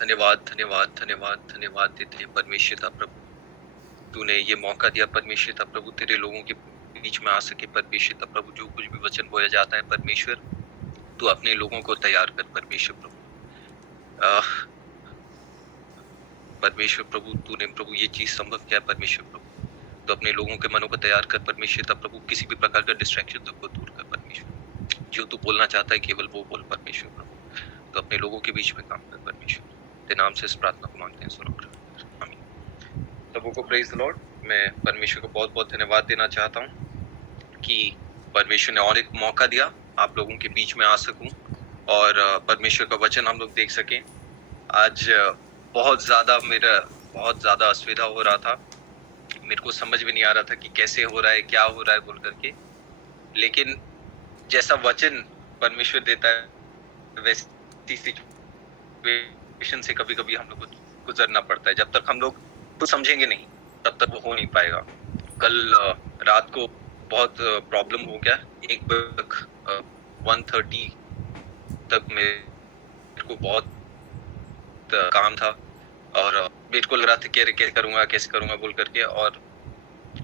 धन्यवाद, धन्यवाद, धन्यवाद, धन्यवाद देते हैं परमेश्वर प्रभु। तूने ये मौका दिया परमेश्वर प्रभु, तेरे लोगों के बीच में आ सके परमेश्वर प्रभु। जो कुछ भी वचन बोया जाता है परमेश्वर, तू अपने लोगों को तैयार कर परमेश्वर प्रभु। परमेश्वर प्रभु, तूने प्रभु ये चीज संभव किया परमेश्वर प्रभु। तो अपने लोगों के मनों को तैयार कर परमेश्वर प्रभु। किसी भी प्रकार का डिस्ट्रैक्शन को दूर कर परमेश्वर। जो तू बोलना चाहता है केवल वो बोल परमेश्वर प्रभु। तो अपने लोगों के बीच में काम कर परमेश्वर। तेरे नाम से इस प्रार्थना को मांगते हैं, सुनो प्रभु। आमीन। सबों को प्रेज द लॉर्ड। मैं परमेश्वर को बहुत बहुत धन्यवाद देना चाहता हूँ कि परमेश्वर ने और एक मौका दिया आप लोगों के बीच में आ सकूं और परमेश्वर का वचन हम लोग देख सकें। आज बहुत ज्यादा असुविधा हो रहा था। मेरे को समझ में नहीं आ रहा था कि कैसे हो रहा है, क्या हो रहा है बोल करके। लेकिन जैसा वचन परमेश्वर देता है वैसी सिचुएशन से कभी कभी हम लोग को गुजरना पड़ता है। जब तक हम लोग कुछ समझेंगे नहीं तब तक वो हो नहीं पाएगा। कल रात को बहुत प्रॉब्लम हो गया। 1:30 तक मेरे को बहुत काम था और मेरे को लग रहा था कैसे करूंगा बोल करके, और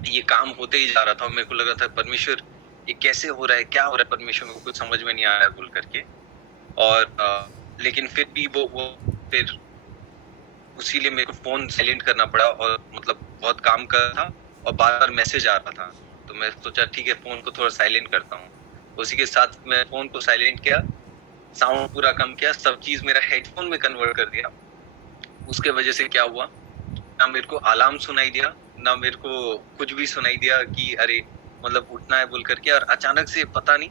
ये काम होते ही जा रहा था। मेरे को लग रहा था परमेश्वर ये कैसे हो रहा है, क्या हो रहा है परमेश्वर, मेरे को कुछ समझ में नहीं आ रहा है बोल करके। और लेकिन फिर भी वो फिर उसीलिए मेरे को फोन साइलेंट करना पड़ा, और मतलब बहुत काम कर रहा था और बार बार मैसेज आ रहा था। तो मैं सोचा ठीक है फोन को थोड़ा साइलेंट करता हूँ। उसी के साथ मैं फोन को साइलेंट किया, साउंड पूरा कम किया, सब चीज मेरा हेडफोन में कन्वर्ट कर दिया। उसके वजह से क्या हुआ, ना मेरे को अलार्म सुनाई दिया, ना मेरे को कुछ भी सुनाई दिया कि अरे मतलब उठना है बोल करके। और अचानक से पता नहीं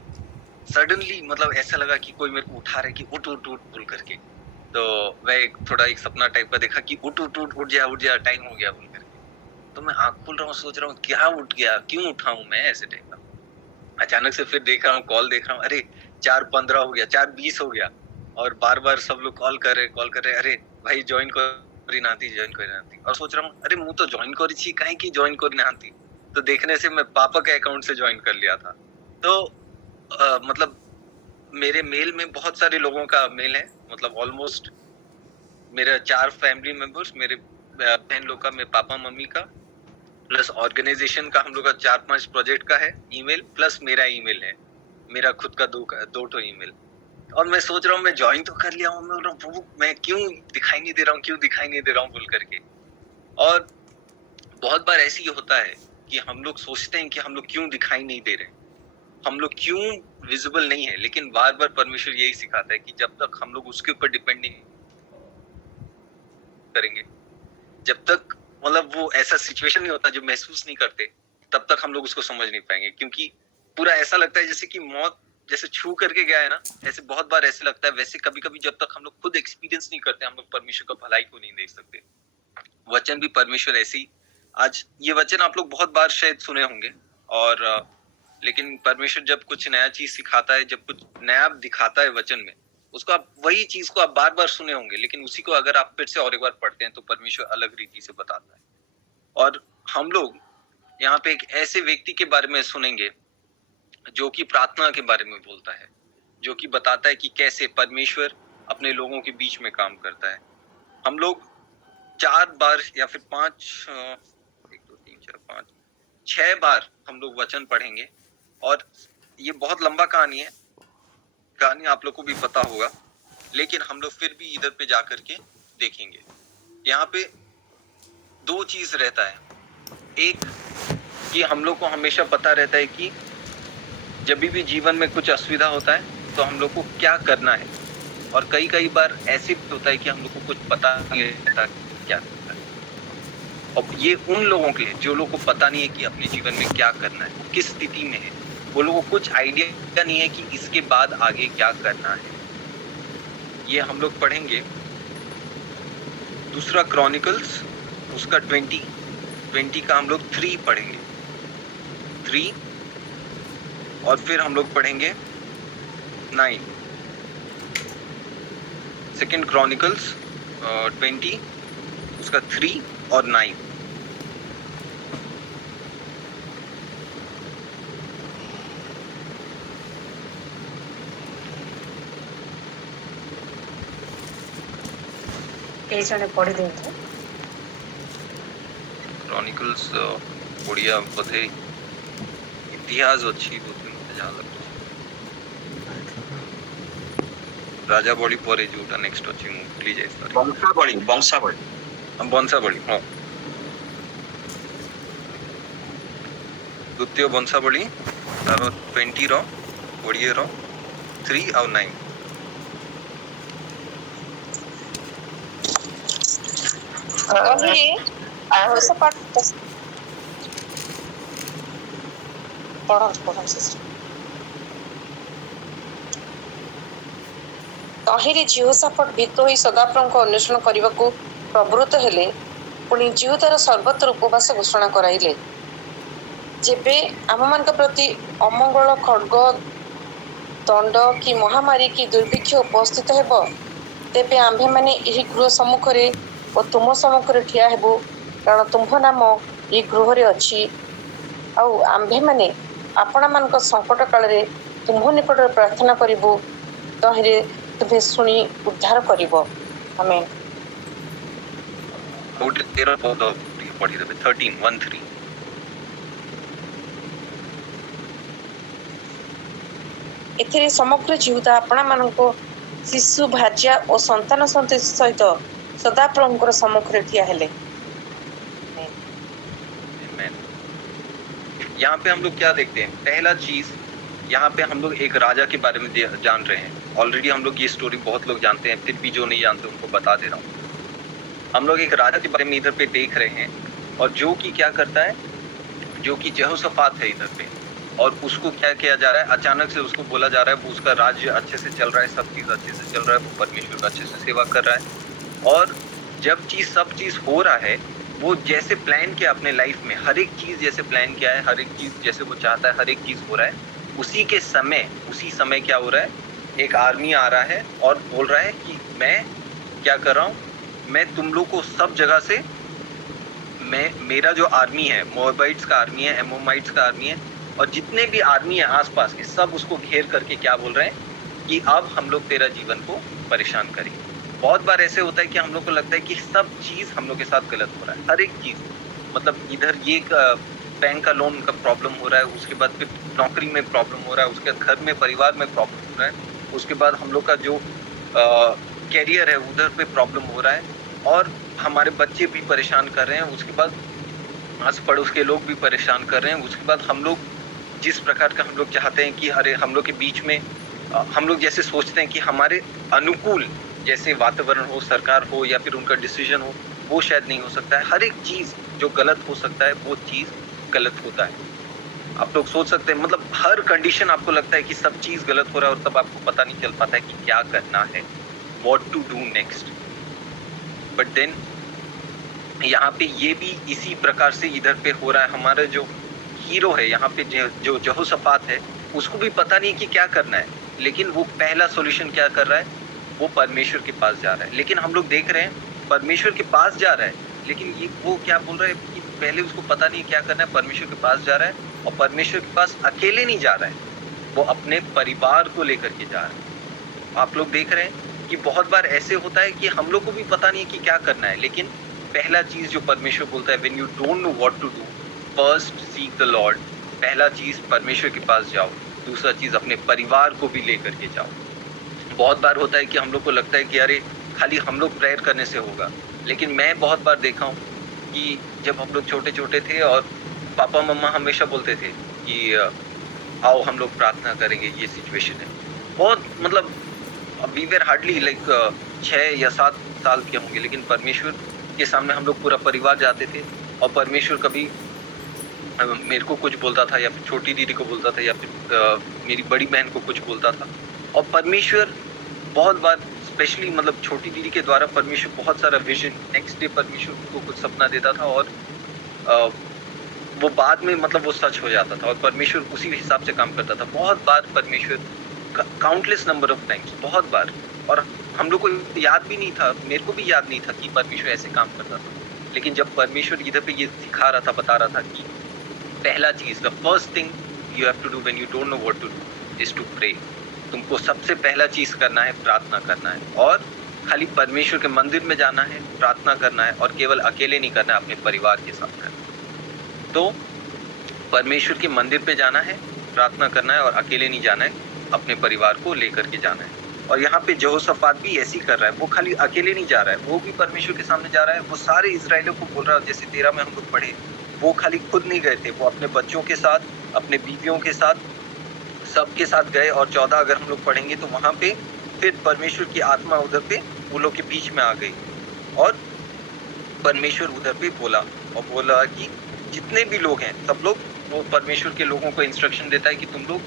सडनली मतलब ऐसा लगा कि कोई मेरे को उठा रहा है कि उठ उठ उठ बोल करके। तो मैं एक सपना टाइप का देखा कि उठ उठ उठ उठ जा टाइम हो गया बोल करके। तो मैं आंख खोल रहा हूँ, सोच रहा हूँ क्या उठ गया, क्यों उठा हूँ मैं ऐसे टाइप का। अचानक से फिर देख रहा हूँ, कॉल देख रहा हूँ, अरे 4:15 हो गया, 4:20 हो गया। और बार बार सब लोग कॉल कर रहे, अरे भाई ज्वाइन करी नाती। और सोच रहा हूँ अरे मुझे तो ज्वाइन करी थी, काहे की ज्वाइन करी नाती। तो देखने से मैं पापा के अकाउंट से ज्वाइन कर लिया था। तो मतलब मेरे मेल में बहुत सारे लोगों का मेल है, मतलब ऑलमोस्ट मेरे 4 फैमिली मेंबर्स, मेरे बहन लोग का, मेरे पापा मम्मी का, प्लस ऑर्गेनाइजेशन का, हम लोग का 4-5 प्रोजेक्ट का है ईमेल, प्लस मेरा ईमेल है, मेरा खुद का दो ठो ईमेल। और मैं सोच रहा हूँ मैं ज्वाइन तो कर लिया हूँ, मैं बोल रहा हूँ मैं क्यों दिखाई नहीं दे रहा हूँ बोल करके। और बहुत बार ऐसे ही होता है कि हम लोग सोचते हैं कि हम लोग क्यों दिखाई नहीं दे रहे, हम लोग क्यों विजिबल नहीं है। लेकिन बार बार परमेश्वर यही सिखाता है कि जब तक हम लोग उसके ऊपर डिपेंड नहीं करेंगे, जब तक मतलब वो ऐसा सिचुएशन नहीं होता जो महसूस नहीं करते, तब तक हम लोग उसको समझ नहीं पाएंगे। क्योंकि पूरा ऐसा लगता है जैसे कि मौत जैसे छू करके गया है ना, ऐसे बहुत बार ऐसे लगता है। वैसे कभी कभी जब तक हम लोग खुद एक्सपीरियंस नहीं करते, हम लोग परमेश्वर का भलाई को नहीं देख सकते। वचन भी परमेश्वर ऐसे ही, आज ये वचन आप लोग बहुत बार शायद सुने होंगे, और लेकिन परमेश्वर जब कुछ नया चीज सिखाता है, जब कुछ नया दिखाता है वचन में, उसको आप वही चीज को आप बार बार सुने होंगे, लेकिन उसी को अगर आप फिर से और एक बार पढ़ते हैं तो परमेश्वर अलग रीति से बताता है। और हम लोग यहाँ पे एक ऐसे व्यक्ति के बारे में सुनेंगे जो कि प्रार्थना के बारे में बोलता है, जो कि बताता है कि कैसे परमेश्वर अपने लोगों के बीच में काम करता है। हम लोग 4 बार या फिर 5 1 2 3 4 5 6 बार हम लोग वचन पढ़ेंगे, और ये बहुत लंबा कहानी है, कहानी आप लोग को भी पता होगा, लेकिन हम लोग फिर भी इधर पे जाकर के देखेंगे। यहाँ पे 2 चीज रहता है। एक कि हम लोग को हमेशा पता रहता है कि जब भी जीवन में कुछ असुविधा होता है तो हम लोग को क्या करना है, और कई बार ऐसे भी होता है कि हम लोग को कुछ पता नहीं रहता क्या करना है। और ये उन लोगों के लिए जो लोग को पता नहीं है कि अपने जीवन में क्या करना है, वो किस स्थिति में है, वो लोगों को कुछ आइडिया नहीं है कि इसके बाद आगे क्या करना है। ये हम लोग पढ़ेंगे दूसरा क्रॉनिकल्स, उसका 20 का हम लोग 3 पढ़ेंगे, 3, और फिर हम लोग पढ़ेंगे 9, सेकेंड क्रॉनिकल्स 20, उसका 3 और 9। କେହି ଜଣେ ପଢି ଦିଅନ୍ତୁ। क्रॉनिकल्स ओडिया बोधे इतिहास अच्छी बोधे मते जहाँ लगुଛି राजा बड़ी परे जोटा नेक्स्ट अच्छी मु भूली जाई सॉरी बंशावली हाँ द्वितीय बंशावली तार 20 रो 20 रो 3 और 9 କହିଲେ ଆୟୁଷ ପାଠ ପଢ଼ନ୍ତୁ ତହିଁରେ ଜିହୋଶାଫାଟ ଭୀତ ହୋଇ ସଦାପ୍ରଭୁଙ୍କ ଅନ୍ୱେଷଣ କରିବାକୁ ପ୍ରବୃତ୍ତ ହେଲେ। ପୁଣି ଜିହୁ ତାର ସର୍ବତ୍ର ଉପବାସ ଘୋଷଣା କରାଇଲେ। ଯେବେ ଆମମାନଙ୍କ ପ୍ରତି ଅମଙ୍ଗଳ ଖଡ୍ଗ ଦଣ୍ଡ କି ମହାମାରୀ କି ଦୁର୍ଭିକ୍ଷ ଉପସ୍ଥିତ ହେବ, ତେବେ ଆମ୍ଭେମାନେ ଏହି ଗୃହ ସମ୍ମୁଖରେ ଓ ତୁମ ସମ୍ମୁଖରେ ଠିଆ ହେବୁ, କାରଣ ତୁମ୍ଭ ନାମ ଏହି ଗୃହରେ ଅଛି। ଆଉ ଆମ୍ଭେମାନେ ଆପଣମାନଙ୍କ ସଙ୍କଟ କାଳରେ ତୁମ୍ଭ ନିକଟରେ ପ୍ରାର୍ଥନା କରିବୁ, ତହିଁରେ ତୁମ୍ଭେ ଶୁଣି ଉଦ୍ଧାର କରିବ। ଆମେନ୍। 13 ପଦ ପଢି ଦେବେ 13 ଏଥିରେ ସମଗ୍ର ଜିହୁଦା ଆପଣମାନଙ୍କ ଶିଶୁ ଭାର୍ଯ୍ୟା ଓ ସନ୍ତାନ ସନ୍ତତି ସହିତ ସଦାପ୍ରଭୁଙ୍କର ସମ୍ମୁଖରେ ଠିଆ ହେଲେ। यहाँ पे हम लोग क्या देखते हैं? पहला चीज यहाँ पे हम लोग एक राजा के बारे में जान रहे हैं। ऑलरेडी हम लोग ये स्टोरी बहुत लोग जानते हैं, फिर भी जो नहीं जानते उनको बता दे रहा हूँ। हम लोग एक राजा के बारे में इधर पे देख रहे हैं और जो कि क्या करता है, जो कि यहोशाफात है इधर पे, और उसको क्या किया जा रहा है, अचानक से उसको बोला जा रहा है वो उसका राज्य अच्छे से चल रहा है, सब चीज अच्छे से चल रहा है, वो परमेश्वर का अच्छे से सेवा कर रहा है। और जब सब चीज हो रहा है, वो जैसे प्लान किया अपने लाइफ में, हर एक चीज जैसे प्लान किया है, हर एक चीज जैसे वो चाहता है, हर एक चीज हो रहा है, उसी समय क्या हो रहा है, एक आर्मी आ रहा है और बोल रहा है कि मैं क्या कर रहा हूँ, मैं तुम लोग को सब जगह से, मेरा जो आर्मी है, मोआबाइट्स का आर्मी है, एमोमाइट्स का आर्मी है, और जितने भी आर्मी है आसपास के, सब उसको घेर करके क्या बोल रहे हैं कि अब हम लोग तेरा जीवन को परेशान करेंगे। बहुत बार ऐसे होता है कि हम लोग को लगता है कि सब चीज हम लोग के साथ गलत हो रहा है, हर एक चीज, मतलब इधर ये बैंक का लोन का प्रॉब्लम हो रहा है, उसके बाद फिर नौकरी में प्रॉब्लम हो रहा है, उसके बाद घर में परिवार में प्रॉब्लम हो रहा है, उसके बाद हम लोग का जो कैरियर है उधर पे प्रॉब्लम हो रहा है, और हमारे बच्चे भी परेशान कर रहे हैं, उसके बाद आस पड़ोस के लोग भी परेशान कर रहे हैं, उसके बाद हम लोग जिस प्रकार का हम लोग चाहते हैं कि अरे हम लोग के बीच में हम लोग जैसे सोचते हैं कि हमारे अनुकूल जैसे वातावरण हो, सरकार हो या फिर उनका डिसीजन हो, वो शायद नहीं हो सकता है। हर एक चीज जो गलत हो सकता है वो चीज गलत होता है। आप लोग सोच सकते हैं, मतलब हर कंडीशन आपको लगता है कि सब चीज गलत हो रहा है, और तब आपको पता नहीं चल पाता है कि क्या करना है, what to do next. But then यहाँ पे ये भी इसी प्रकार से इधर पे हो रहा है। हमारा जो हीरो है यहाँ पे, जो यहोशाफात है, उसको भी पता नहीं कि क्या करना है, लेकिन वो पहला सॉल्यूशन क्या कर रहा है, वो परमेश्वर के पास जा रहा है। लेकिन हम लोग देख रहे हैं परमेश्वर के पास जा रहा है, लेकिन ये वो क्या बोल रहा है कि पहले उसको पता नहीं क्या करना है, परमेश्वर के पास जा रहा है, और परमेश्वर के पास अकेले नहीं जा रहा है, वो अपने परिवार को लेकर के जा रहा है। आप लोग देख रहे हैं कि बहुत बार ऐसे होता है कि हम लोग को भी पता नहीं कि क्या करना है, लेकिन पहला चीज जो परमेश्वर बोलता है, when you don't know what to do, first seek the Lord. पहला चीज परमेश्वर के पास जाओ, दूसरा चीज अपने परिवार को भी लेकर के जाओ। बहुत बार होता है कि हम लोग को लगता है कि अरे खाली हम लोग प्रेयर करने से होगा, लेकिन मैं बहुत बार देखा हूँ कि जब हम लोग छोटे छोटे थे और पापा मम्मा हमेशा बोलते थे कि आओ हम लोग प्रार्थना करेंगे, ये सिचुएशन है। बहुत मतलब वी वर हार्डली लाइक 6 या 7 साल के होंगे, लेकिन परमेश्वर के सामने हम लोग पूरा परिवार जाते थे, और परमेश्वर कभी मेरे को कुछ बोलता था, या फिर छोटी दीदी को बोलता था, या फिर मेरी बड़ी बहन को कुछ बोलता था, और परमेश्वर बहुत बार स्पेशली मतलब छोटी दीदी के द्वारा परमेश्वर बहुत सारा विजन, नेक्स्ट डे परमेश्वर को कुछ सपना देता था, और वो बाद में मतलब वो सच हो जाता था, और परमेश्वर उसी हिसाब से काम करता था। बहुत बार परमेश्वर, काउंटलेस नंबर ऑफ टाइम्स, बहुत बार, और हम लोग को याद भी नहीं था, मेरे को भी याद नहीं था कि परमेश्वर ऐसे काम करता था। लेकिन जब परमेश्वर इधर पे ये सिखा रहा था, बता रहा था कि पहला चीज, the first thing you have to do when you don't know what to do is to pray. तुमको सबसे पहला चीज करना है प्रार्थना करना है, और खाली परमेश्वर के मंदिर में जाना है, प्रार्थना करना है और केवल अकेले नहीं करना है, अपने परिवार के साथ करना है। तो परमेश्वर के मंदिर पे जाना है, प्रार्थना करना है और अकेले नहीं जाना है, अपने परिवार को लेकर के जाना है। और यहाँ पे यहोशापात भी ऐसी कर रहा है, वो खाली अकेले नहीं जा रहा है, वो भी परमेश्वर के सामने जा रहा है। वो सारे इजराइलियों को बोल रहा है, जैसे 13 में हम लोग पढ़े, वो खाली खुद नहीं गए थे, वो अपने बच्चों के साथ, अपने बीवियों के साथ, सबके साथ गए। और 14 अगर हम लोग पढ़ेंगे तो वहां पे फिर परमेश्वर की आत्मा उधर पे वो लोग के बीच में आ गई और परमेश्वर उधर पे बोला और बोला कि जितने भी लोग हैं सब लोग, वो परमेश्वर के लोगों को इंस्ट्रक्शन देता है कि तुम लोग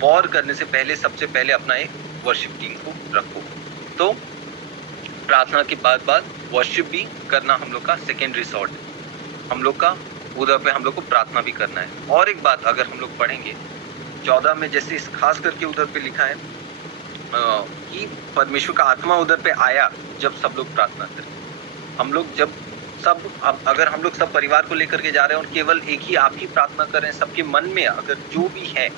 वॉर करने से पहले सबसे पहले अपना एक वर्शिप टीम को रखो। तो प्रार्थना के बाद वर्शिप भी करना हम लोग का सेकेंड रिसोर्ट है, हम लोग का उधर पे हम लोग को प्रार्थना भी करना है। और एक बात अगर हम लोग पढ़ेंगे 14 में, जैसे इस खास करके उधर पे लिखा है कि परमेश्वर का आत्मा उधर पे आया जब सब लोग प्रार्थना करें। हम लोग जब सब, अगर हम लोग सब परिवार को लेकर के जा रहे हैं और केवल एक ही आप ही प्रार्थना कर रहे हैं, सबके मन में अगर जो भी है,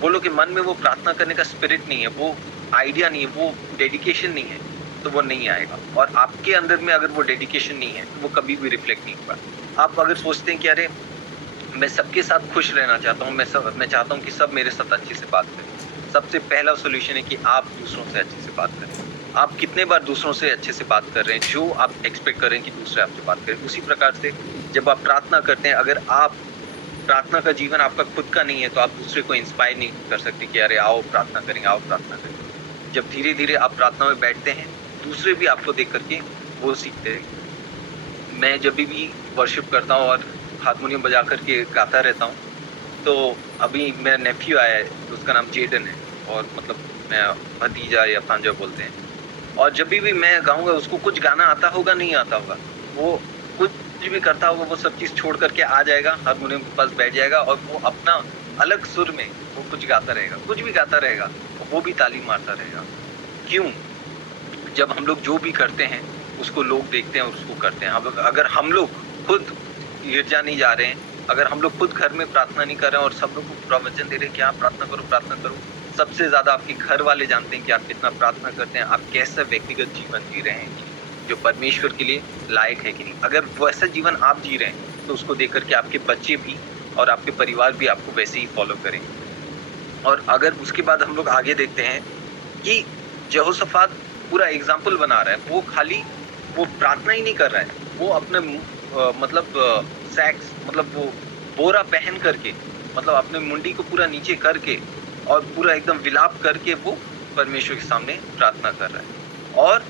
वो लोग के मन में वो प्रार्थना करने का स्पिरिट नहीं है, वो आइडिया नहीं है, वो डेडिकेशन नहीं है, तो वो नहीं आएगा। और आपके अंदर में अगर वो डेडिकेशन नहीं है तो वो कभी भी रिफ्लेक्ट नहीं होगा। आप अगर सोचते हैं कि अरे मैं सबके साथ खुश रहना चाहता हूँ, मैं चाहता हूँ कि सब मेरे साथ अच्छे से बात करें, सबसे पहला सोल्यूशन है कि आप दूसरों से अच्छे से बात करें। आप कितने बार दूसरों से अच्छे से बात कर रहे हैं, जो आप एक्सपेक्ट कर रहे हैं कि दूसरे आपसे बात करें। उसी प्रकार से जब आप प्रार्थना करते हैं, अगर आप प्रार्थना का जीवन आपका खुद का नहीं है तो आप दूसरे को इंस्पायर नहीं कर सकते कि अरे आओ प्रार्थना करेंगे, आओ प्रार्थना करेंगे। जब धीरे धीरे आप प्रार्थना में बैठते हैं, दूसरे भी आपको देख करके वो सीखते हैं। मैं जब भी वर्शिप करता हूँ और हारमोनियम बजा करके गाता रहता हूँ, तो अभी मेरा नेफ्यू आया है, उसका नाम जेडन है, और मतलब मैं भतीजा या भांजा बोलते हैं। और जब भी मैं गाऊंगा, उसको कुछ गाना आता होगा नहीं आता होगा, वो कुछ भी करता होगा, वो सब चीज छोड़ करके आ जाएगा, हारमोनियम के पास बैठ जाएगा और वो अपना अलग सुर में वो कुछ गाता रहेगा, कुछ भी गाता रहेगा, वो भी ताली मारता रहेगा। क्यों? जब हम लोग जो भी करते हैं उसको लोग देखते हैं और उसको करते हैं। अब अगर हम लोग खुद गिरजा नहीं जा रहे हैं, अगर हम लोग खुद घर में प्रार्थना नहीं कर रहे हैं और सब लोग को प्रवचन दे रहे हैं कि आप प्रार्थना करो, प्रार्थना करो, सबसे ज्यादा आपके घर वाले जानते हैं कि आप कितना प्रार्थना करते हैं, आप कैसा व्यक्तिगत जीवन जी रहे हैं जो परमेश्वर के लिए लायक है कि नहीं। अगर वैसा जीवन आप जी रहे हैं तो उसको देख करके आपके बच्चे भी और आपके परिवार भी आपको वैसे ही फॉलो करेंगे। और अगर उसके बाद हम लोग आगे देखते हैं कि यहोशापात पूरा एग्जाम्पल बना रहा है, वो खाली वो प्रार्थना ही नहीं कर रहा है, वो अपने सैक्स मतलब वो बोरा पहन करके, मतलब अपने मुंडी को पूरा नीचे करके और पूरा एकदम विलाप करके वो परमेश्वर के सामने प्रार्थना कर रहा है। और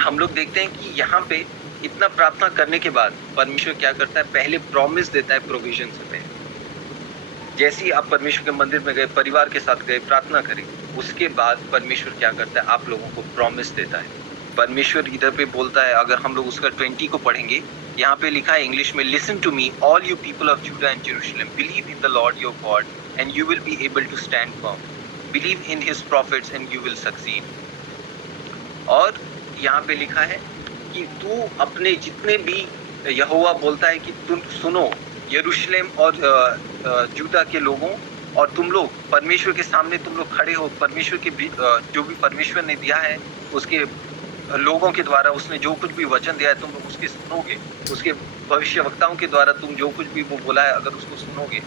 हम लोग देखते हैं कि यहाँ पे इतना प्रार्थना करने के बाद परमेश्वर क्या करता है, पहले प्रॉमिस देता है प्रोविजन से पहले। जैसे ही आप परमेश्वर के मंदिर में गए, परिवार के साथ गए, प्रार्थना करें, उसके बाद परमेश्वर क्या करता है, आप लोगों को प्रॉमिस देता है। परमेश्वर इधर पे बोलता है, अगर हम लोग उसका 20 को पढ़ेंगे, यहाँ पे लिखा है इंग्लिश में, listen to me all you people of Judah and Jerusalem, believe in the Lord your God and you will be able to stand firm, believe in his prophets and you will succeed. और यहाँ पे लिखा है कि तू अपने जितने भी, यहोवा बोलता है कि तुम सुनो यरूशलेम और जूदा के लोगों, और तुम लोग परमेश्वर के सामने तुम लोग खड़े हो, परमेश्वर के जो भी परमेश्वर ने दिया है उसके लोगों के द्वारा, उसने जो कुछ भी वचन दिया है तुम लोग उसके सुनोगे, उसके भविष्यवक्ताओं के द्वारा तुम जो कुछ भी वो बोला है अगर उसको सुनोगे,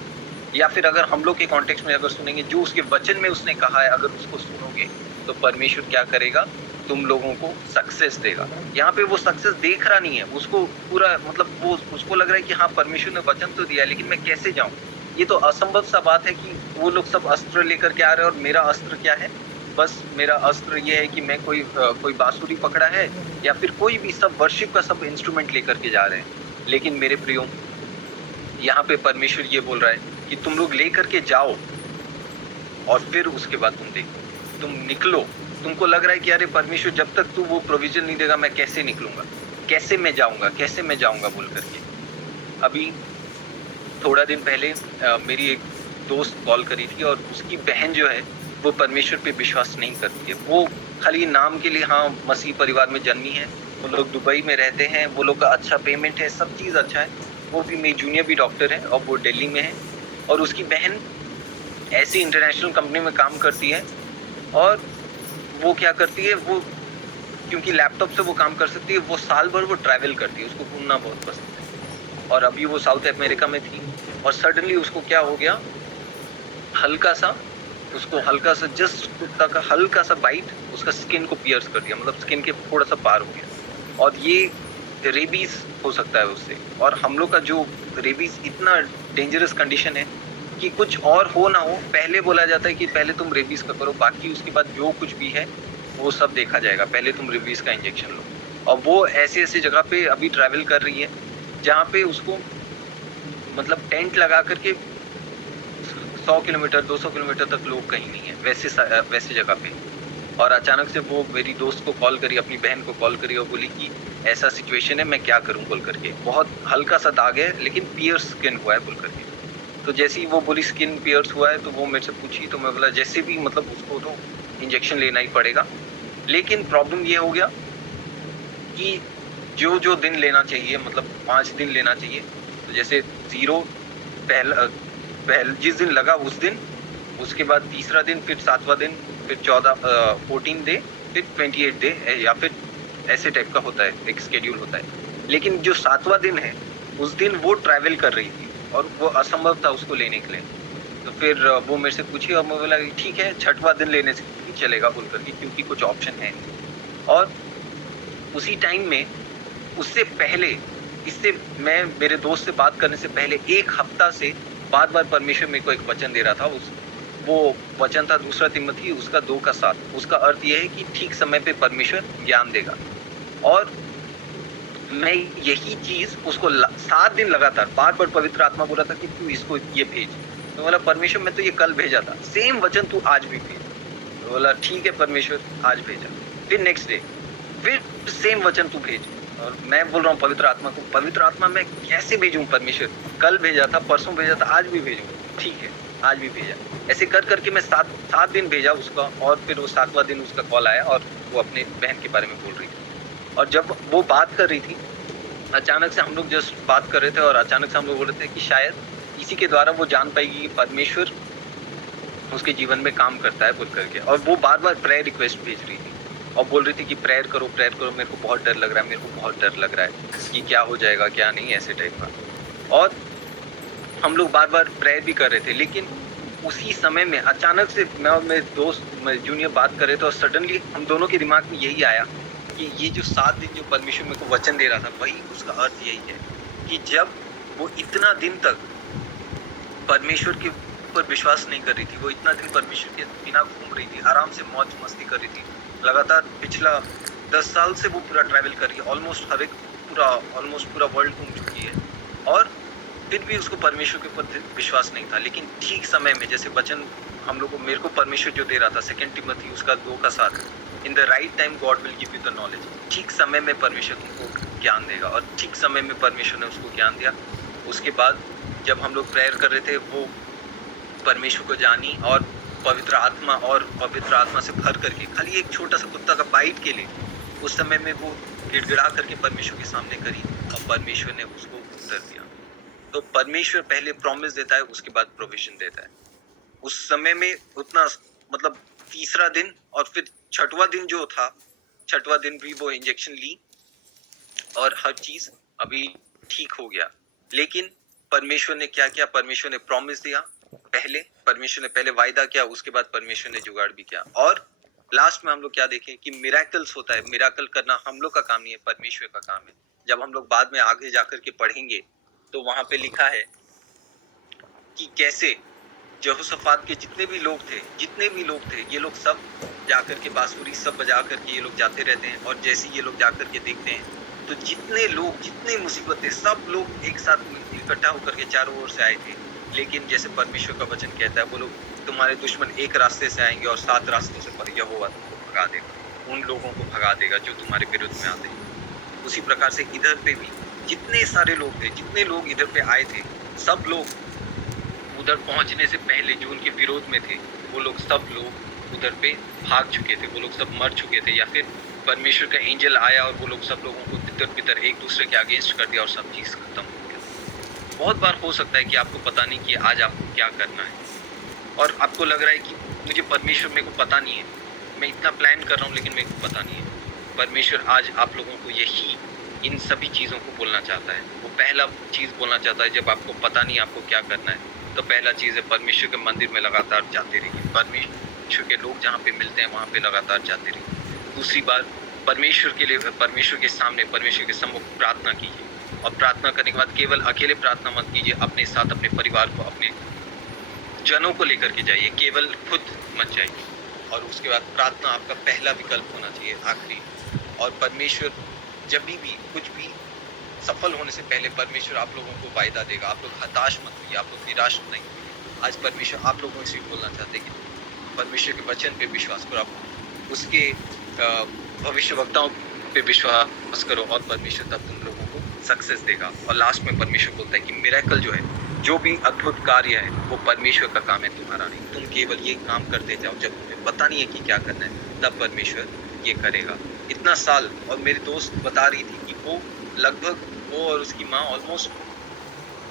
या फिर अगर हम लोग के कॉन्टेक्स्ट में अगर सुनेंगे, जो उसके वचन में उसने कहा है अगर उसको सुनोगे, तो परमेश्वर क्या करेगा, तुम लोगों को सक्सेस देगा। यहाँ पे वो सक्सेस देख रहा नहीं है, उसको पूरा मतलब वो उसको लग रहा है कि हाँ परमेश्वर ने वचन तो दिया है, लेकिन मैं कैसे जाऊँ। ये तो असंभव सा बात है कि वो लोग सब अस्त्र लेकर के आ रहे हैं और मेरा अस्त्र क्या है, बस मेरा अस्त्र ये है कि मैं कोई बांसुरी पकड़ा है या फिर कोई भी सब वर्शिप का सब इंस्ट्रूमेंट लेकर के जा रहे हैं। लेकिन मेरे प्रियो, यहाँ पे परमेश्वर ये बोल रहा है कि तुम लोग लेकर के जाओ और फिर उसके बाद तुम देखो, तुम निकलो। तुमको लग रहा है कि अरे परमेश्वर जब तक तू वो प्रोविजन नहीं देगा मैं कैसे निकलूंगा, कैसे मैं जाऊंगा बोल करके। अभी थोड़ा दिन पहले मेरी एक दोस्त कॉल करी थी और उसकी बहन जो है वो परमेश्वर पे विश्वास नहीं करती है। वो खाली नाम के लिए हाँ मसीह परिवार में जन्मी है, वो लोग दुबई में रहते हैं, वो लोग का अच्छा पेमेंट है, सब चीज़ अच्छा है, वो भी मेरी जूनियर भी डॉक्टर है और वो दिल्ली में है। और उसकी बहन ऐसी इंटरनेशनल कंपनी में काम करती है और वो क्या करती है, वो क्योंकि लैपटॉप से वो काम कर सकती है, वो साल भर वो ट्रैवल करती है, उसको घूमना बहुत पसंद है। और अभी वो साउथ अमेरिका में थी और सडनली उसको क्या हो गया, हल्का सा जस्ट कुत्ता का हल्का सा बाइट उसका स्किन को पियर्स कर दिया, मतलब स्किन के थोड़ा सा पार हो गया। और ये रेबीज हो सकता है उससे। और हम लोग का जो रेबीज इतना डेंजरस कंडीशन है कि कुछ और हो ना हो, पहले बोला जाता है कि पहले तुम रेबीज का करो, बाकी उसके बाद जो कुछ भी है वो सब देखा जाएगा, पहले तुम रेबीज का इंजेक्शन लो। और वो ऐसे ऐसे जगह पे अभी ट्रैवल कर रही है जहाँ पे उसको मतलब टेंट लगा करके 100 किलोमीटर 200 किलोमीटर तक लोग कहीं नहीं है, वैसे जगह पे। और अचानक से वो मेरी दोस्त को कॉल करी, अपनी बहन को कॉल करी और बोली कि ऐसा सिचुएशन है, मैं क्या करूं बोल करके। बहुत हल्का सा दाग है लेकिन पियर्स स्किन हुआ है बोल करके। तो जैसे ही वो बोली स्किन पियर्स हुआ है तो वो मेरे से पूछी, तो मैं बोला जैसे भी मतलब उसको तो इंजेक्शन लेना ही पड़ेगा। लेकिन प्रॉब्लम ये हो गया कि जो दिन लेना चाहिए, मतलब 5 दिन लेना चाहिए, तो जैसे 0 पहला जिस दिन लगा उस दिन, उसके बाद तीसरा दिन, फिर 7वां दिन, फिर 14 डे, फिर 28 डे, या फिर ऐसे टाइप का होता है, एक शेड्यूल होता है। लेकिन जो 7वां दिन है उस दिन वो ट्रैवल कर रही थी और वो असंभव था उसको लेने के लिए। तो फिर वो मेरे से पूछी और मैं बोला ठीक है 6वां दिन लेने से भी चलेगा बोल करके, क्योंकि कुछ ऑप्शन है नहीं। और उसी टाइम में उससे पहले, इससे मैं मेरे दोस्त से बात करने से पहले 1 हफ्ता से बार बार परमेश्वर मेरे को एक वचन दे रहा था। वो वचन था 2 तिमोथी उसका 2 का 7। उसका अर्थ यह है कि ठीक समय पे परमेश्वर ज्ञान देगा। और मैं यही चीज उसको 7 दिन लगातार बार बार पवित्र आत्मा बोला था कि तू इसको ये भेज। तो बोला परमेश्वर मैं तो ये कल भेजा था, सेम वचन तू आज भी भेज। तो बोला ठीक है परमेश्वर, आज भेजा। फिर नेक्स्ट डे फिर सेम वचन तू भेज। और मैं बोल रहा हूँ पवित्र आत्मा को, पवित्र आत्मा मैं कैसे भेजूं परमेश्वर, कल भेजा था, परसों भेजा था, आज भी भेजूं। ठीक है आज भी भेजा। ऐसे कर करके मैं 7 दिन भेजा उसका। और फिर वो 7वां दिन उसका कॉल आया और वो अपने बहन के बारे में बोल रही थी। और जब वो बात कर रही थी, अचानक से हम लोग जस्ट बात कर रहे थे और अचानक से हम लोग बोल रहे थे कि शायद इसी के द्वारा वो जान पाएगी कि परमेश्वर उसके जीवन में काम करता है बोल करके। और वो बार बार प्रेयर रिक्वेस्ट भेज रही थी और बोल रही थी कि प्रेयर करो, मेरे को बहुत डर लग रहा है, मेरे को बहुत डर लग रहा है कि क्या हो जाएगा क्या नहीं, ऐसे टाइप का। और हम लोग बार बार प्रेयर भी कर रहे थे। लेकिन उसी समय में अचानक से मैं और मेरे दोस्त जूनियर बात कर रहे थे और सडनली हम दोनों के दिमाग में यही आया कि ये जो 7 दिन जो परमेश्वर मेरे को वचन दे रहा था, वही उसका अर्थ यही है कि जब वो इतना दिन तक परमेश्वर के ऊपर विश्वास नहीं कर रही थी, वो इतना दिन परमेश्वर के बिना घूम रही थी, आराम से मौज मस्ती कर रही थी, लगातार पिछला 10 साल से वो पूरा ट्रैवल कर रही है, ऑलमोस्ट पूरा वर्ल्ड घूम चुकी है। और फिर भी उसको परमेश्वर के ऊपर विश्वास नहीं था। लेकिन ठीक समय में, जैसे वचन हम लोग को मेरे को परमेश्वर जो दे रहा था 2 तिमोथी उसका 2 का 7, in the right time God will give you the knowledge. ठीक समय में परमेश्वर तुमको ज्ञान देगा। और ठीक समय में परमेश्वर ने उसको ज्ञान दिया। उसके बाद जब हम लोग प्रेयर कर रहे थे, वो परमेश्वर को जानी और पवित्र आत्मा से भर करके, खाली एक छोटा सा कुत्ता का बाइट के लिए उस समय में वो गिड़गिड़ा करके परमेश्वर के सामने करी और परमेश्वर ने उसको उत्तर दिया। तो परमेश्वर पहले प्रॉमिस देता है, उसके बाद प्रोविजन देता है। उस समय में उतना मतलब तीसरा दिन और फिर 6वां दिन जो था, 6वां दिन भी वो इंजेक्शन ली और हर चीज अभी ठीक हो गया। लेकिन परमेश्वर ने क्या किया, परमेश्वर ने प्रॉमिस दिया पहले, परमेश्वर ने पहले वायदा किया, उसके बाद परमेश्वर ने जुगाड़ भी किया। और लास्ट में हम लोग क्या देखें कि मिराकल्स होता है। मिराकल करना हम लोग का काम नहीं है, परमेश्वर का काम है। जब हम लोग बाद में आगे जाकर के पढ़ेंगे तो वहां पे लिखा है कि कैसे यहोशापात के जितने भी लोग थे, ये लोग सब जाकर के बांसुरी सब बजा करके ये लोग जाते रहते हैं। और जैसे ये लोग जाकर के देखते हैं तो जितने मुसीबतें, सब लोग एक साथ इकट्ठा होकर के चारों ओर से आए थे। लेकिन जैसे परमेश्वर का वचन कहता है, वो लोग तुम्हारे दुश्मन एक रास्ते से आएंगे और 7 रास्तों से यहोवा तुमको भगा देगा, उन लोगों को भगा देगा जो तुम्हारे विरुद्ध में आते हैं। उसी प्रकार से इधर पे भी जितने सारे लोग थे, जितने लोग इधर पे आए थे, सब लोग उधर पहुंचने से पहले जो उनके विरोध में थे, वो लोग सब लोग उधर पे भाग चुके थे, वो लोग सब मर चुके थे, या फिर परमेश्वर का एंजल आया और वो लोग सब लोगों को तितर-बितर एक दूसरे के अगेंस्ट कर दिया और सब चीज खत्म हो गया। बहुत बार हो सकता है कि आपको पता नहीं कि आज आपको क्या करना है और आपको लग रहा है कि मुझे परमेश्वर, मेरे को पता नहीं है, मैं इतना प्लान कर रहा हूँ लेकिन मेरे को पता नहीं है। परमेश्वर आज आप लोगों को यही इन सभी चीज़ों को बोलना चाहता है। वो पहला चीज़ बोलना चाहता है, जब आपको पता नहीं आपको क्या करना है, तो पहला चीज़ है परमेश्वर के मंदिर में लगातार जाते रहिए। परमेश्वर के लोग जहाँ पे मिलते हैं वहाँ पे लगातार जाते रहिए। दूसरी बात, परमेश्वर के लिए, परमेश्वर के सामने, परमेश्वर के सम्मुख प्रार्थना कीजिए। और प्रार्थना करने के बाद केवल अकेले प्रार्थना मत कीजिए, अपने साथ अपने परिवार को, अपने जनों को लेकर के जाइए, केवल खुद मत जाइए। और उसके बाद प्रार्थना आपका पहला विकल्प होना चाहिए, आखिरी। और परमेश्वर जब भी कुछ भी सफल होने से पहले परमेश्वर आप लोगों को वायदा देगा। आप लोग हताश मत होइए, आप लोग निराश नहीं होइए। आज परमेश्वर आप लोगों से बोलना चाहते हैं कि परमेश्वर के वचन पे विश्वास करो, आप उसके भविष्यवक्ताओं पे विश्वास करो, और परमेश्वर तब तुम लोगों को सक्सेस देगा। और लास्ट में परमेश्वर बोलता है कि मिरेकल जो है, जो भी अद्भुत कार्य है, वो परमेश्वर का काम है, तुम्हारा नहीं। तुम केवल ये काम करते जाओ, जब तुम्हें पता नहीं है कि क्या करना है, तब परमेश्वर ये करेगा। इतना साल, और मेरी दोस्त बता रही थी कि वो लगभग, वो और उसकी माँ ऑलमोस्ट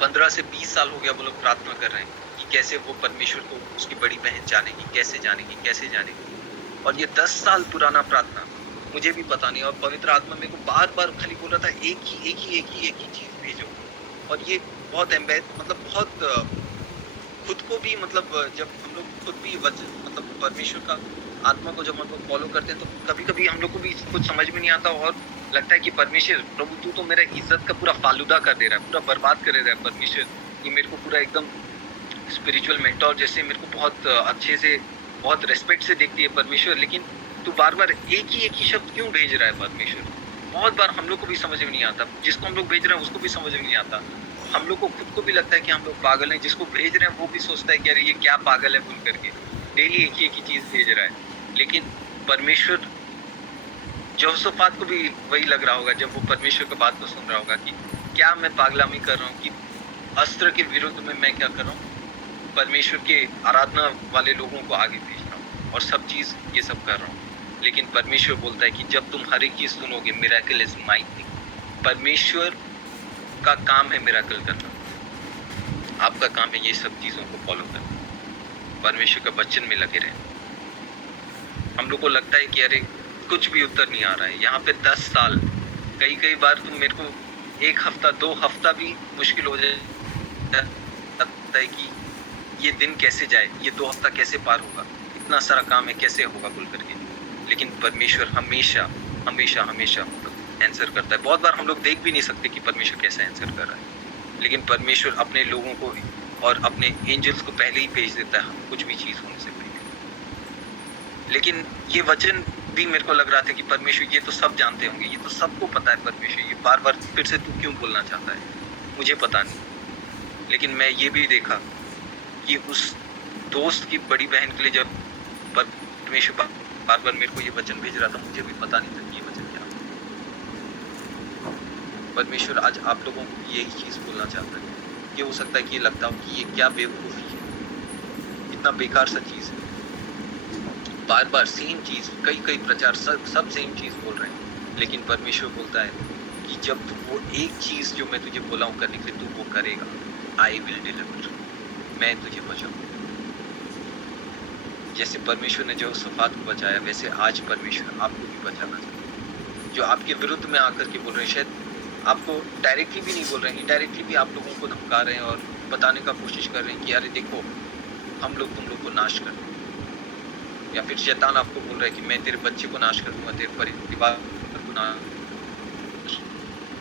15 से 20 साल हो गया वो लोग प्रार्थना कर रहे हैं कि कैसे वो परमेश्वर को, उसकी बड़ी बहन जानेगी, कैसे जानेगी, कैसे जानेगी। और ये 10 साल पुराना प्रार्थना, मुझे भी पता नहीं, और पवित्र आत्मा मेरे को बार बार खाली बोल रहा था एक ही चीज भेजो। और ये बहुत मतलब बहुत खुद को भी, मतलब जब हम लोग खुद भी मतलब परमेश्वर का आत्मा को जब हम लोग फॉलो करते हैं, तो कभी कभी हम लोग को भी कुछ समझ में नहीं आता, और लगता है कि परमेश्वर, प्रभु तू तो मेरा इज्जत का पूरा फालूदा कर दे रहा है, पूरा बर्बाद कर दे रहा है परमेश्वर। ये मेरे को पूरा एकदम स्पिरिचुअल मेंटोर जैसे मेरे को बहुत अच्छे से, बहुत रेस्पेक्ट से देखती है परमेश्वर, लेकिन तू बार बार एक ही शब्द क्यों भेज रहा है परमेश्वर। बहुत बार हम लोग को भी समझ में नहीं आता, जिसको हम लोग भेज रहे हैं उसको भी समझ में नहीं आता। हम लोग को खुद को भी लगता है कि हम लोग पागल हैं, जिसको भेज रहे हैं वो भी सोचता है कि अरे ये क्या पागल है बोल करके, डेली एक ही चीज भेज रहा है। लेकिन परमेश्वर, यहोशापात को भी वही लग रहा होगा जब वो परमेश्वर की बात को सुन रहा होगा कि क्या मैं पागलामी कर रहा हूँ, कि अस्त्र के विरुद्ध में मैं क्या कर रहा हूँ, परमेश्वर के आराधना वाले लोगों को आगे भेज रहा हूँ और सब चीज ये सब कर रहा हूँ। लेकिन परमेश्वर बोलता है कि जब तुम हर एक चीज सुनोगे, मिरेकल इज माइटी। परमेश्वर का काम है मिरेकल करना, आपका काम है ये सब चीजों को फॉलो करना, परमेश्वर के वचन में लगे रहना। हम लोग को लगता है कि अरे कुछ भी उत्तर नहीं आ रहा है, यहाँ पे 10 साल, कई बार तो मेरे को 1 हफ्ता 2 हफ्ता भी मुश्किल हो जाता है कि ये दिन कैसे जाए, ये 2 हफ्ता कैसे पार होगा, इतना सारा काम है कैसे होगा बोल करके। लेकिन परमेश्वर हमेशा मतलब आंसर करता है। बहुत बार हम लोग देख भी नहीं सकते कि परमेश्वर कैसे आंसर कर रहा है, लेकिन परमेश्वर अपने लोगों को और अपने एंजल्स को पहले ही भेज देता है कुछ भी चीज होने से पहले। लेकिन ये वचन भी मेरे को लग रहा था कि परमेश्वर ये तो सब जानते होंगे, ये तो सबको पता है परमेश्वर, ये बार बार फिर से तू क्यों बोलना चाहता है, मुझे पता नहीं। लेकिन मैं ये भी देखा कि उस दोस्त की बड़ी बहन के लिए जब परमेश्वर बार बार मेरे को ये वचन भेज रहा था, मुझे भी पता नहीं था कि ये वचन क्या है। परमेश्वर आज आप लोगों को यही चीज बोलना चाहता है। ये हो सकता है कि ये लगता हो कि ये क्या बेवकूफी है, इतना बेकार सा चीज है, बार बार सेम चीज, कई प्रचार सब सेम चीज बोल रहे हैं। लेकिन परमेश्वर बोलता है कि जब तू वो एक चीज जो मैं तुझे बोला हूँ करने के लिए, तू वो करेगा, आई विल डिलीवर, मैं तुझे बचाऊंगा। जैसे परमेश्वर ने यहोशापात को बचाया, वैसे आज परमेश्वर आपको भी बचाना चाहता है। जो आपके विरुद्ध में आकर के बोल रहे हैं, शायद आपको डायरेक्टली भी नहीं बोल रहे हैं, इनडायरेक्टली भी आप लोगों को धमका रहे हैं और बताने का कोशिश कर रहे हैं कि अरे देखो हम लोग तुम लोग को नाश कर देंगे, या फिर शैतान आपको बोल रहा है कि मैं तेरे बच्चे को नाश कर दूंगा, तेरे परिवार को नाश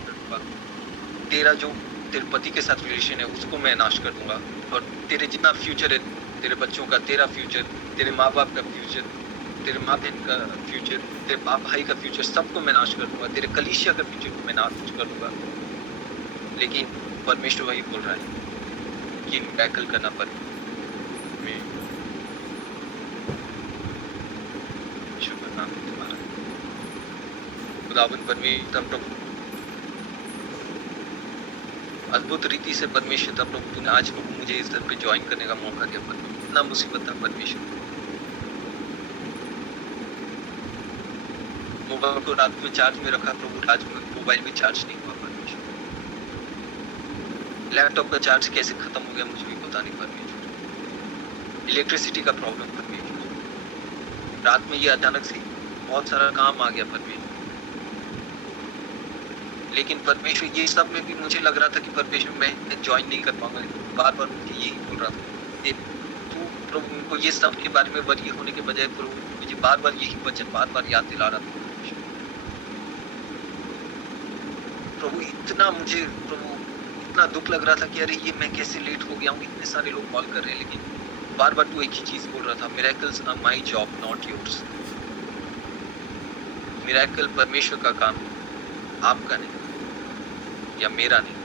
कर दूंगा, तेरा जो तेरे पति के साथ रिलेशन है उसको मैं नाश कर दूंगा, और तेरे जितना फ्यूचर है, तेरे बच्चों का, तेरा फ्यूचर, तेरे माँ बाप का फ्यूचर, तेरे माँ बहन का फ्यूचर, तेरे बाप भाई का फ्यूचर, सबको मैं नाश कर दूंगा, तेरे कलीसिया का फ्यूचर को मैं नाश कर दूंगा। लेकिन परमेश्वर वही बोल रहा है कि मिरेकल करना पड़ेगा। खुदावंद परमेश्वर प्रभु, अद्भुत रीति से परमेश्वर तब प्रभु तूने आज प्रभु मुझे इस दिन पे ज्वाइन करने का मौका दिया। परमेश्वर इतना मुसीबत था परमेश्वर, मोबाइल को रात में चार्ज में रखा प्रभु, आज मोबाइल में चार्ज नहीं हुआ परमेश्वर, लैपटॉप का चार्ज कैसे खत्म हो गया मुझे भी पता नहीं परमेश्वर, इलेक्ट्रिसिटी का प्रॉब्लम परमेश्वर, रात में ये अचानक से बहुत सारा काम आ गया परमेश्वर, लेकिन परमेश्वर ये सब में भी मुझे लग रहा था कि परमेश्वर मैं ज्वाइन नहीं कर पाऊंगा, लेकिन बार-बार मुझे यही बोल रहा था कि तू प्रभु उनको ये सब के बारे में वरी होने के बजाय प्रभु मुझे बार-बार यही वचन बार-बार याद दिला रहा था। प्रभु इतना मुझे प्रभु इतना दुख लग रहा था कि अरे ये मैं कैसे लेट हो गया हूँ, इतने सारे लोग कॉल कर रहे हैं, लेकिन बार-बार तू एक ही चीज बोल रहा था, miracles are my job not yours. Miracle परमेश्वर का काम, आपका नहीं या मेरा नहीं।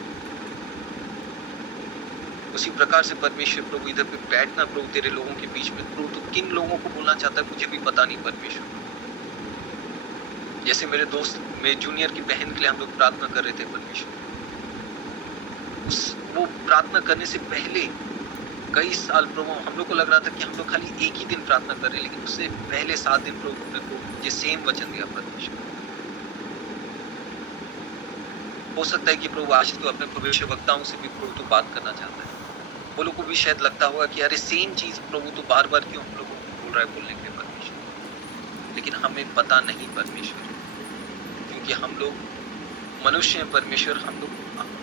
उसी प्रकार से परमेश्वर प्रभु इधर पे बैठना प्रभु तेरे लोगों के बीच में, प्रभु तो किन लोगों को बोलना चाहता है मुझे भी पता नहीं परमेश्वर। जैसे मेरे दोस्त, मेरे जूनियर की बहन के लिए हम लोग प्रार्थना कर रहे थे परमेश्वर, वो प्रार्थना करने से पहले कई साल प्रभु हम लोग को लग रहा था कि हम लोग खाली एक ही दिन प्रार्थना कर रहे हैं, लेकिन उससे पहले 7 दिन प्रभु ने को ये सेम वचन दिया परमेश्वर। हो सकता है कि प्रभु आज तो अपने भविष्यवक्ताओं से भी प्रभु तो बात करना चाहता है, वो लोग को भी शायद लगता होगा कि अरे सेम चीज प्रभु तो बार बार क्यों हम लोगों को बोल रहा है बोलने के लिए परमेश्वर। लेकिन हमें पता नहीं परमेश्वर, क्योंकि हम लोग मनुष्य हैं परमेश्वर, हम लोग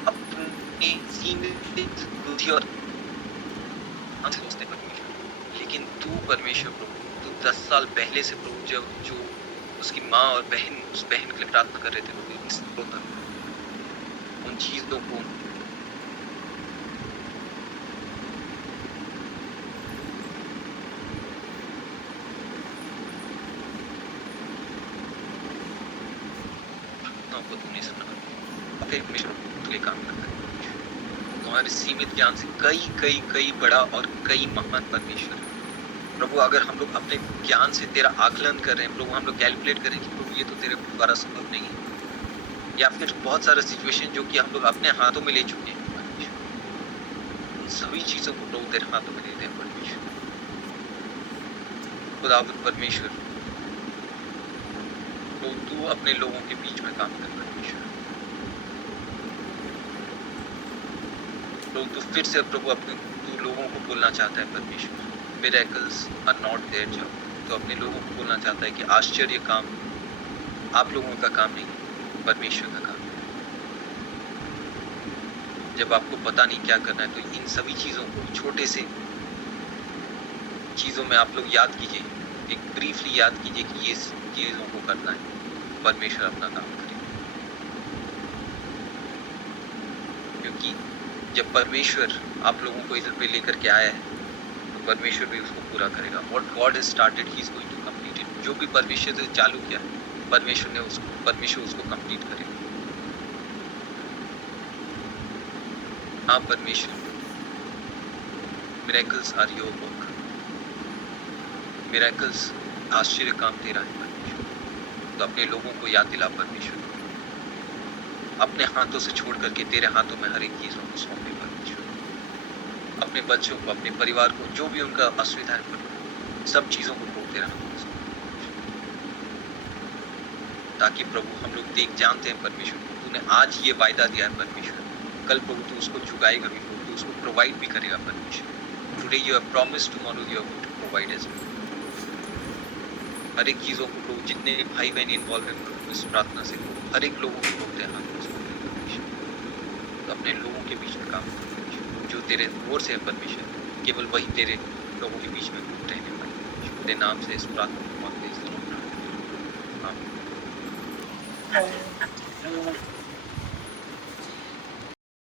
अपनी सीमित बुद्धि और सोचते परमेश्वर, लेकिन तू परमेश्वर प्रभु तू 10 साल पहले से प्रभु जब जो उसकी माँ और बहन उस बहन के लिए प्रार्थना कर रहे थे उन चीजों को तूने सुना, फिर काम करता है तुम्हारे सीमित ज्ञान से कई बड़ा और कई महान परमेश्वर प्रभु। अगर हम लोग अपने ज्ञान से तेरा आकलन कर रहे हैं प्रभु, हम लोग कैलकुलेट करें कि प्रभु ये तो तेरे द्वारा संभव नहीं है, या फिर बहुत सारा सिचुएशन जो कि हम लोग अपने हाथों में ले चुके हैं परमेश्वर, उन सभी चीजों को प्रभु तेरे हाथों में दे दे परमेश्वर। खुदावंद परमेश्वर तो तू अपने लोगों के बीच में काम कर परमेश्वर, तो तू फिर से प्रभु अपने तू लोगों को बोलना चाहता है परमेश्वर, miracles are not their job. तो अपने लोगों को बोलना चाहता है कि आश्चर्य काम आप लोगों का काम नहीं, परमेश्वर का काम। जब आपको पता नहीं क्या करना है तो इन सभी चीजों को, छोटे से चीजों में आप लोग याद कीजिए, एक ब्रीफली याद कीजिए कि ये चीजों को करना है, परमेश्वर अपना काम करेगा। क्योंकि जब परमेश्वर आप लोगों को इधर पे लेकर के आया है तो परमेश्वर भी उसको पूरा करेगा। What God has started, He is going to complete it। जो भी परमेश्वर ने चालू किया परमेश्वर उसको कंप्लीट करेगा। हाँ परमेश्वर, miracles are your work, miracles आश्चर्य काम तेरा है परमेश्वर। तो अपने लोगों को याद दिला परमेश्वर, अपने हाथों से छोड़ करके तेरे हाथों में हर एक चीजों को सौंपे परमेश्वर। अपने बच्चों को, अपने परिवार को, जो भी उनका असुविधा है सब चीजों को प्रभु तेरे हाथों में सौंपे, ताकि प्रभु हम लोग जानते हैं परमेश्वर तूने आज ये वायदा दिया है परमेश्वर, कल प्रभु तू उसको चुकाएगा भी, तू उसको प्रोवाइड भी करेगा परमेश्वर। Today you have promised, tomorrow you are going to provide as well. हर एक चीजों को प्रभु, जितने भाई बहन इन्वॉल्व हैं प्रभु इस प्रार्थना से, हर एक लोगों को प्रभु तेरे हाथ में सौंपे परमेश्वर। तो अपने लोगों के बीच में काम कर परमेश्वर, जो तेरे ओर से है परमेश्वर, केवल वही तेरे लोगों के बीच में रहने पाए। तेरे नाम से इस प्रार्थना को मांगते हैं, इस दोनों। आमीन।